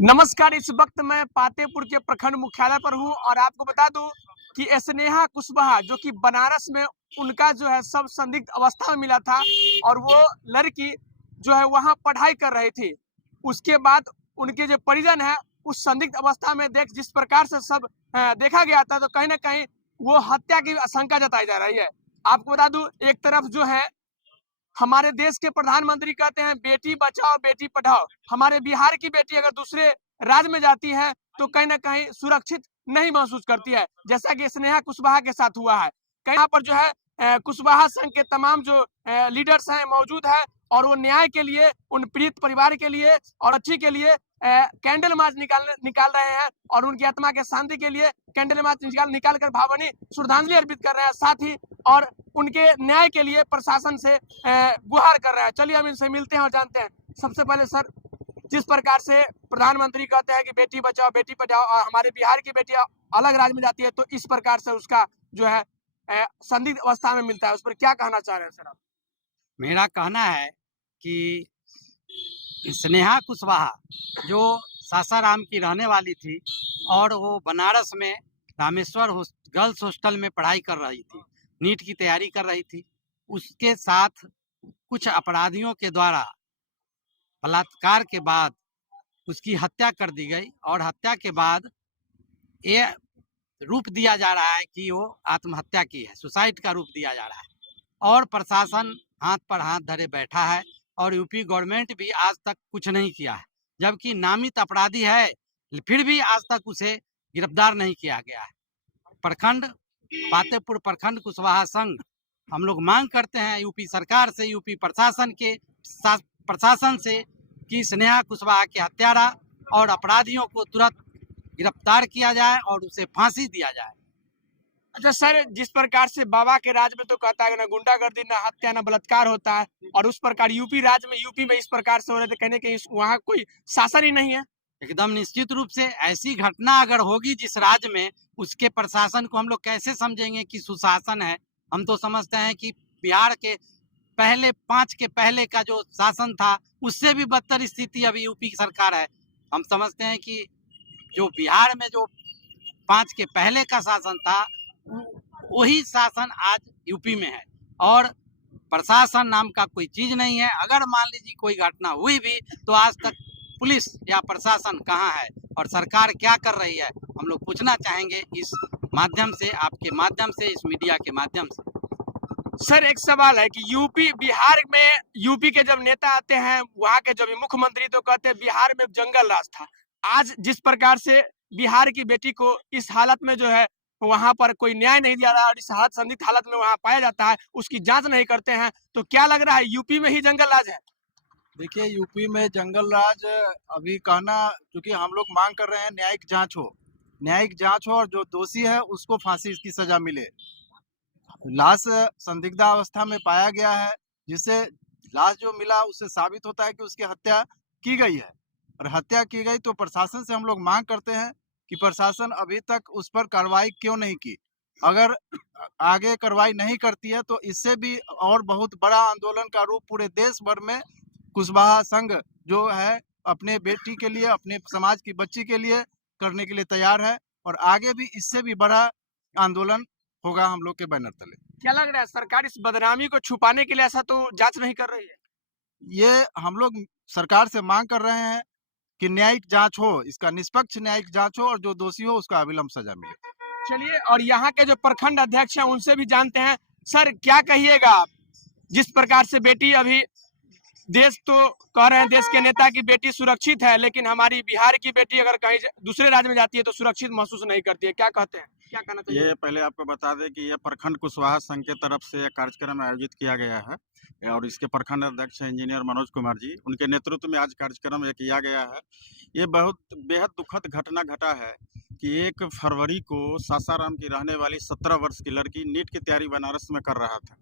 नमस्कार। इस वक्त मैं पातेपुर के प्रखंड मुख्यालय पर हूं और आपको बता दूं कि स्नेहा कुशवाहा जो कि बनारस में उनका जो है सब संदिग्ध अवस्था में मिला था और वो लड़की जो है वहां पढ़ाई कर रही थी। उसके बाद उनके जो परिजन है उस संदिग्ध अवस्था में देख जिस प्रकार से सब देखा गया था, तो कहीं ना कहीं वो हत्या की आशंका जताई जा रही है। आपको बता दूं, एक तरफ जो है हमारे देश के प्रधानमंत्री कहते हैं बेटी बचाओ बेटी पढ़ाओ। हमारे बिहार की बेटी अगर दूसरे राज्य में जाती है तो कहीं ना कहीं सुरक्षित नहीं महसूस करती है, जैसा कि स्नेहा कुशवाहा के साथ हुआ है। कहीं यहाँ पर जो है कुशवाहा संघ के तमाम जो लीडर्स हैं मौजूद है और वो न्याय के लिए, उन पीड़ित परिवार के लिए और अच्छी के लिए कैंडल मार्च निकाल रहे हैं और उनकी आत्मा के शांति के लिए कैंडल मार्च निकाल कर भावनी श्रद्धांजलि अर्पित कर रहे हैं। साथ ही और उनके न्याय के लिए प्रशासन से गुहार कर रहा है। चलिए हम इनसे मिलते हैं और जानते हैं। सबसे पहले सर, जिस प्रकार से प्रधानमंत्री कहते हैं कि बेटी बचाओ बेटी पढ़ाओ और हमारे बिहार की बेटी अलग राज्य में जाती है, तो इस प्रकार से उसका जो है संदिग्ध अवस्था में मिलता है, उस पर क्या कहना चाह रहे हैं सर आप? मेरा कहना है कि स्नेहा कुशवाहा जो सासाराम की रहने वाली थी और वो बनारस में रामेश्वर गर्ल्स हॉस्टल में पढ़ाई कर रही थी, नीट की तैयारी कर रही थी। उसके साथ कुछ अपराधियों के द्वारा बलात्कार के बाद उसकी हत्या कर दी गई और हत्या के बाद ये रूप दिया जा रहा है कि वो आत्महत्या की है, सुसाइड का रूप दिया जा रहा है। और प्रशासन हाथ पर हाथ धरे बैठा है और यूपी गवर्नमेंट भी आज तक कुछ नहीं किया है, जबकि नामित अपराधी है फिर भी आज तक उसे गिरफ्तार नहीं किया गया है। प्रखंड पातेपुर प्रखंड कुशवाहा संघ हम लोग मांग करते हैं यूपी सरकार से, यूपी प्रशासन से कि स्नेहा कुशवाहा के हत्यारा और अपराधियों को तुरंत गिरफ्तार किया जाए और उसे फांसी दिया जाए। अच्छा सर, जिस प्रकार से बाबा के राज्य में तो कहता है ना गुंडागर्दी ना हत्या ना बलात्कार होता है, और उस प्रकार यूपी राज्य में यूपी में इस प्रकार से हो रहे थे, कहने के वहाँ कोई शासन ही नहीं है। एकदम निश्चित रूप से ऐसी घटना अगर होगी जिस राज्य में, उसके प्रशासन को हम लोग कैसे समझेंगे कि सुशासन है। हम तो समझते हैं कि बिहार के पहले 5 के पहले का जो शासन था उससे भी बदतर स्थिति अभी यूपी की सरकार है। हम समझते हैं कि जो बिहार में जो 5 के पहले का शासन था वही शासन आज यूपी में है और प्रशासन नाम का कोई चीज नहीं है। अगर मान लीजिए कोई घटना हुई भी तो आज तक पुलिस या प्रशासन कहाँ है और सरकार क्या कर रही है, हम लोग पूछना चाहेंगे इस माध्यम से, आपके माध्यम से, इस मीडिया के माध्यम से। सर एक सवाल है कि यूपी बिहार में यूपी के जब नेता आते हैं, वहाँ के जब मुख्यमंत्री तो कहते हैं बिहार में जंगल राज था। आज जिस प्रकार से बिहार की बेटी को इस हालत में जो है वहां पर कोई न्याय नहीं दिया रहा और इस हालत संदिग्ध हालत में वहां पाया जाता है, उसकी जांच नहीं करते हैं, तो क्या लग रहा है यूपी में ही जंगल राज है? देखिए, यूपी में जंगल राज अभी कहना, क्योंकि हम लोग मांग कर रहे हैं न्यायिक जांच हो, न्यायिक जांच हो और जो दोषी है उसको फांसी की सजा मिले। लाश संदिग्धावस्था में पाया गया है, जिससे लाश जो मिला उससे साबित होता है कि उसकी हत्या की गई है और हत्या की गई तो प्रशासन से हम लोग मांग करते हैं कि प्रशासन अभी तक उस पर कार्रवाई क्यों नहीं की। अगर आगे कार्रवाई नहीं करती है तो इससे भी और बहुत बड़ा आंदोलन का रूप पूरे देश भर में कुशवाहा संघ जो है अपने बेटी के लिए, अपने समाज की बच्ची के लिए करने के लिए तैयार है और आगे भी इससे भी बड़ा आंदोलन होगा हम लोग के बैनर तले। क्या लग रहा है सरकार इस बदनामी को छुपाने के लिए ऐसा तो जांच नहीं कर रही है? ये हम लोग सरकार से मांग कर रहे हैं कि न्यायिक जांच हो, इसका निष्पक्ष न्यायिक जांच हो और जो दोषी हो उसका अविलंब सजा मिले। चलिए, और यहाँ के जो प्रखंड अध्यक्ष हैं उनसे भी जानते हैं। सर क्या कहिएगा आप, जिस प्रकार से बेटी अभी देश तो कह रहे हैं देश के नेता की बेटी सुरक्षित है, लेकिन हमारी बिहार की बेटी अगर कहीं दूसरे राज्य में जाती है तो सुरक्षित महसूस नहीं करती है, क्या कहते हैं, क्या कहना चाहिए? ये पहले आपको बता दें कि ये प्रखंड कुशवाहा संघ के तरफ से एक कार्यक्रम आयोजित किया गया है और इसके प्रखंड अध्यक्ष इंजीनियर मनोज कुमार जी, उनके नेतृत्व में आज कार्यक्रम ये किया गया है। ये बहुत बेहद दुखद घटना घटा है कि 1 फरवरी को सासाराम की रहने वाली 17 वर्ष की लड़की नीट की तैयारी बनारस में कर रहा था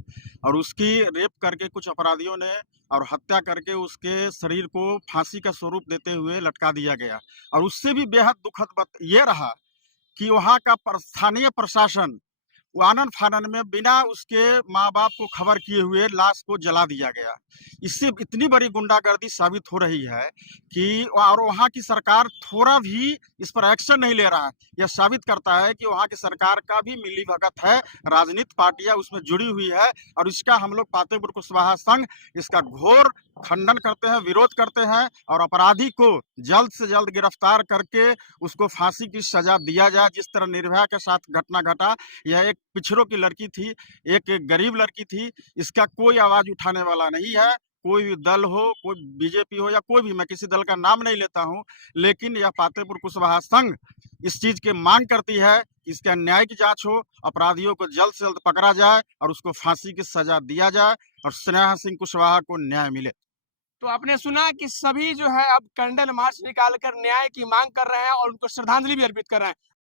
और उसकी रेप करके कुछ अपराधियों ने और हत्या करके उसके शरीर को फांसी का स्वरूप देते हुए लटका दिया गया। और उससे भी बेहद दुखद बात ये रहा कि वहाँ का स्थानीय प्रशासन वो आनन फानन में बिना उसके माँ बाप को खबर किए हुए लाश को जला दिया गया। इससे इतनी बड़ी गुंडागर्दी साबित हो रही है कि और वहाँ की सरकार थोड़ा भी इस पर एक्शन नहीं ले रहा है। यह साबित करता है कि वहाँ की सरकार का भी मिलीभगत है, राजनीतिक पार्टियां उसमें जुड़ी हुई है, और इसका हम लोग पातेपुर कुशवाहा संघ इसका घोर खंडन करते हैं, विरोध करते हैं, और अपराधी को जल्द से जल्द गिरफ्तार करके उसको फांसी की सजा दिया जाए। जिस तरह निर्भया के साथ घटना घटा, यह एक पिछड़ों की लड़की थी, एक गरीब लड़की थी, इसका कोई आवाज उठाने वाला नहीं है। कोई भी दल हो, कोई बीजेपी हो या कोई भी, मैं किसी दल का नाम नहीं लेता हूं, लेकिन यह पातेपुर कुशवाहा संघ इस चीज की मांग करती है कि इसका न्यायिक जांच हो, अपराधियों को जल्द से जल्द पकड़ा जाए और उसको फांसी की सजा दिया जाए और स्नेहा सिंह कुशवाहा को न्याय मिले। तो आपने सुना कि सभी जो है अब कैंडल मार्च निकालकर न्याय की मांग कर रहे हैं और उनको श्रद्धांजलि भी अर्पित कर रहे हैं।